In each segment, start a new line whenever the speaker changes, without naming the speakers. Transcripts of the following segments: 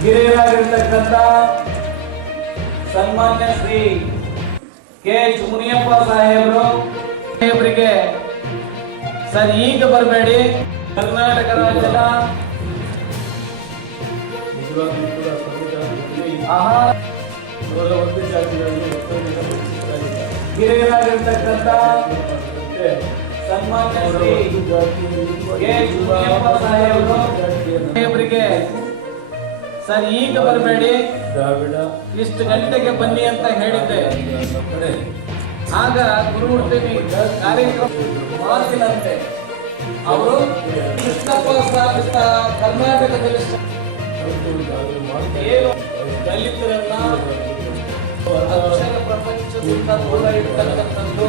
ಗಿರಿಯರಾಗಿರ್ತಕ್ಕಂಥ ಸನ್ಮಾನ್ಯ ಶ್ರೀ ಕೆ ಚುಮುನಿಯಪ್ಪ ಸಾಹೇಬರು ಸಾಹೇಬರಿಗೆ ಸರ್ ಈಗ ಬರಬೇಡಿ ಕರ್ನಾಟಕ ರಾಜ್ಯದ ಆಹಾರ
ಗಿರಿಯರಾಗಿರ್ತಕ್ಕಂಥ ಒಂದು ಜಾತಿಗಳಲ್ಲಿ ಒತ್ತಡದಿಂದ ವಂಚಿತರಾಗಿದ್ದಾರೆ.
ಹಿರಿಯರಾಗಿರ್ತಕ್ಕಂಥ
ಅದರಂತೆ
ಸನ್ಮಾನ್ಯ
ನೂರ
ಶ್ರೀ
ಒಂದು ಜಾತಿಯಲ್ಲಿ
ಕೆ ಎಚ್ ಮುನಿಯಪ್ಪ ಸಾಹೇಬರು
ಜಾತಿಯನ್ನು
ಸಾಹೇಬರಿಗೆ ಸರ್, ಈಗ ಬರಬೇಡಿ ಇಷ್ಟು ಗಂಟೆಗೆ ಬನ್ನಿ ಅಂತ ಹೇಳಿದ್ದೆ ಆಗ ಗುರುಮೂರ್ತಿ ಕಾರ್ಯಕ್ರಮ ಮಾತಿನಂತೆ ಅವರು ಕೃಷ್ಣಪ್ಪ ಸ್ಥಾಪಿತ ಏನು. ದಲಿತರನ್ನ ಅಕ್ಷರ ಪ್ರಪಂಚದಿಂದ ದೂರ ಇರ್ತಕ್ಕಂಥದ್ದು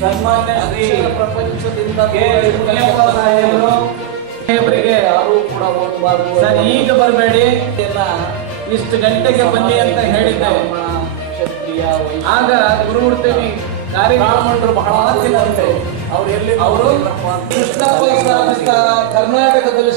ಸನ್ಮಾನ್ಯ ಶ್ರೀ ಪ್ರಪಂಚದಿಂದ ಸಾಹೇಬರಿಗೆ ಯಾರೂ ಕೂಡ ಓದಬಾರದು ಸರ್ ಈಗ ಬರಬೇಡಿ. ಇಷ್ಟು ಗಂಟೆಗೆ ಬನ್ನಿ ಅಂತ ಹೇಳಿದ್ದೆ ಆಗ ಗುರುಮೂರ್ತಿ ಕಾರ್ಯಕ್ರಮರು ಬಹಳ ಅವ್ರು ಎಲ್ಲಿ ಅವರು ಕೃಷ್ಣಪ್ಪ ಕರ್ನಾಟಕದಲ್ಲಿ